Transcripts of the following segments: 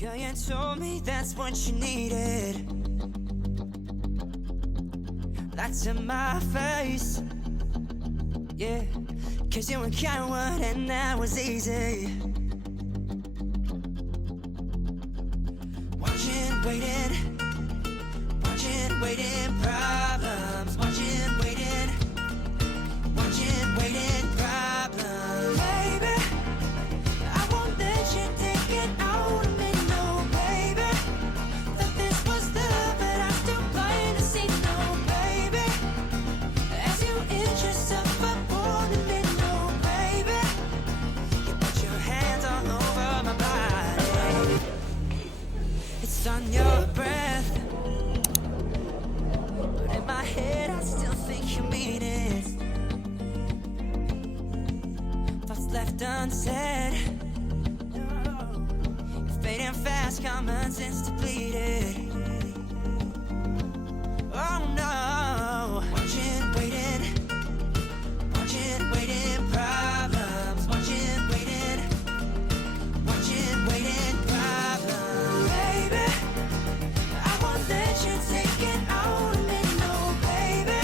Girl, you told me that's what you needed. Lied to my face. Yeah, cause you were coward and that was easy. Watching, waiting, problems. Watching, waiting, problems. Baby, I won't let you take it out of me, no, baby. Thought this was love, but I'm still blind to see, no, baby. As you inch yourself up on me, no, baby. You put your hands all over my body. It's on your breath. But in my head, I still think you mean it. Thoughts left unsaid. You're fading fast, common sense depleted. Oh no. Watching, waiting, problems. Watching, waiting, problems. Baby, I won't let you take it out of me, no, baby.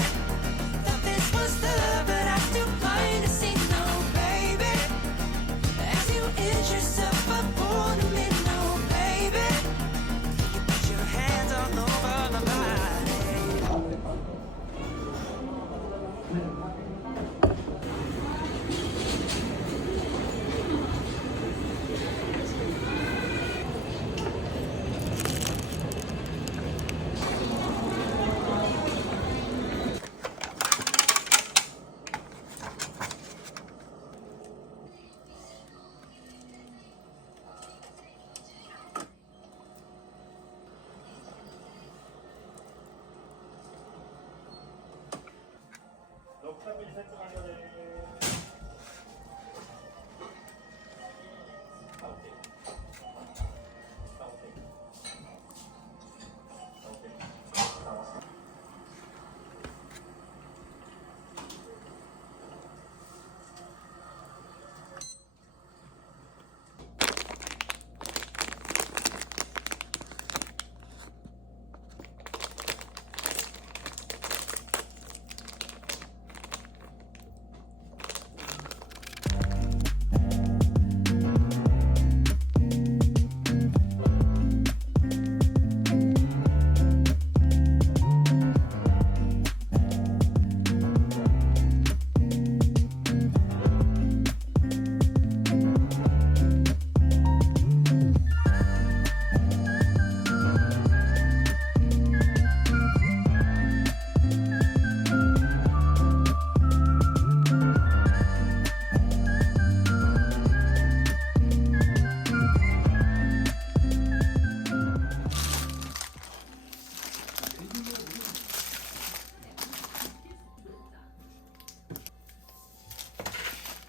Thought this was love, but I'm still blind to see, no, baby. As you inch yourself up on me, no, baby. You put your hands all over my body.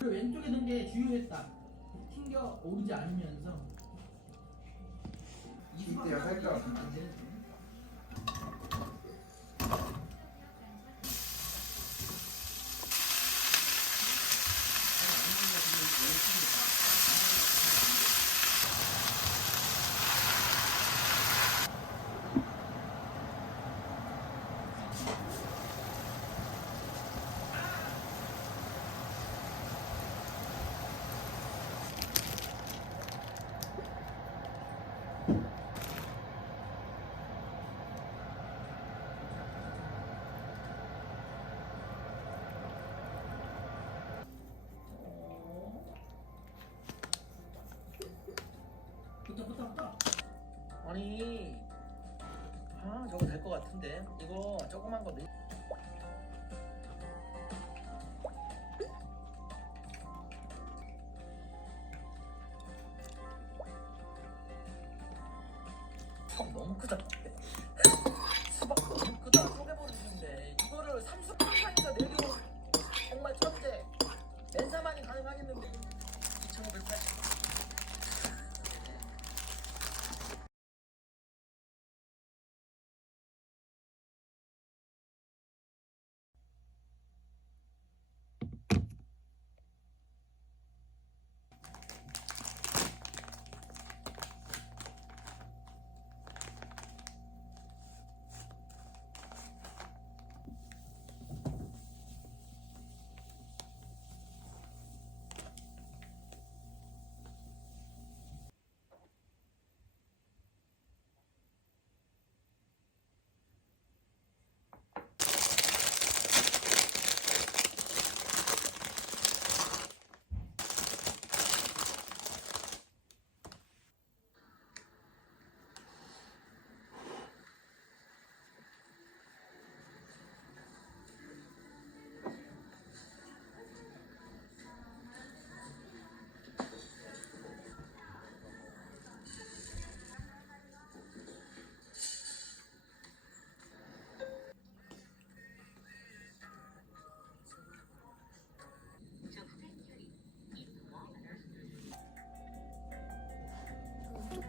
왼쪽에 든 게 주요했다. 튕겨 오르지 않으면서 이때야 살짝 아니 저거 될 것 같은데 이거 조그만 거 너무 크다. 수박 너무 크다. 쪼개버리는데 이거를 30평상에서 내려 정말 천재. 맨사만이 가능하겠는데 2580.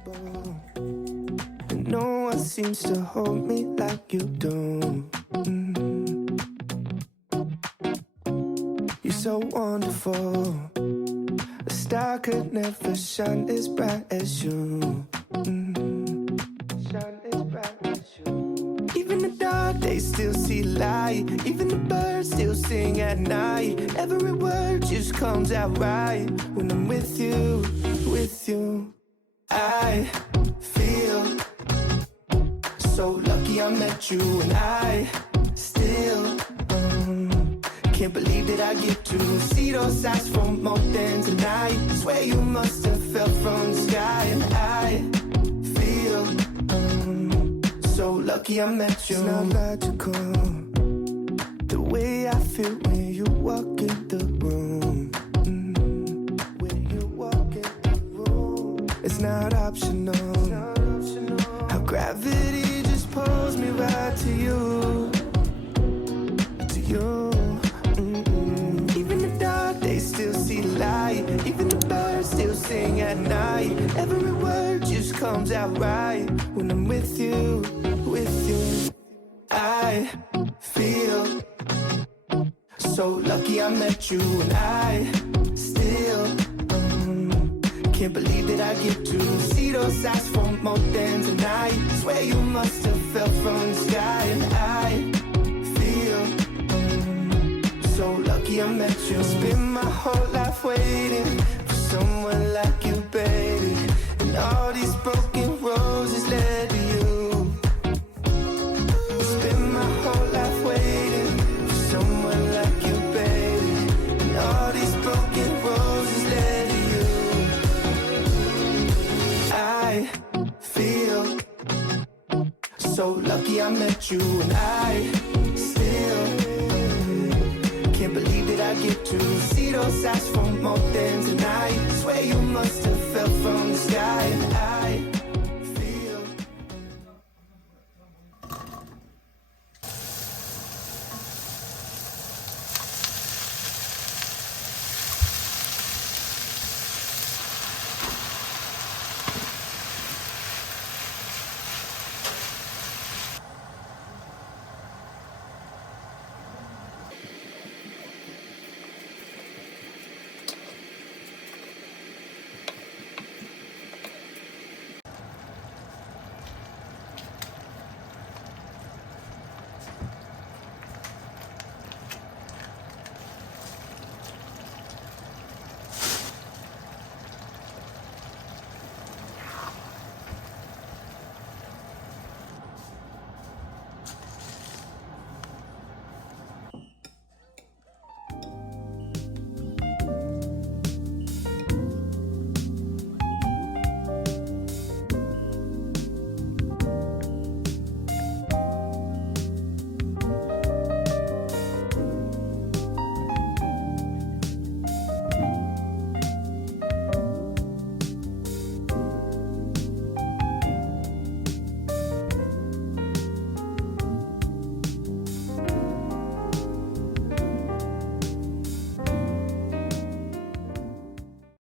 And no one seems to hold me like you do. You're so wonderful. A star could never shine as bright as you. Shine as bright as you. Even the dark days still see light. Even the birds still sing at night. Every word just comes out right when I'm with you, with you. I feel so lucky I met you, and I still can't believe that I get to see those eyes for more than tonight. Swear you must have fell from the sky, and I feel so lucky I met you. It's not logical, the way I feel when you walk in the room. When you walk in the room, it's not optional. How gravity just pulls me right to you, to you. Even the dark days still see light. Even the birds still sing at night. Every word just comes out right when I'm with you, with you. I feel so lucky I met you, and I still can't believe that I get to see those eyes for more than tonight. Swear you must have fell from the sky, and I feel so lucky I met you. Spend my whole life waiting for someone like you, baby. And all these broken roses led to you. Spend my whole life waiting for someone like you, baby. And all these broken roses led to you. I feel so lucky I met you, and I still can't believe that I get to see those eyes for more than tonight. Swear you must have fell from the sky.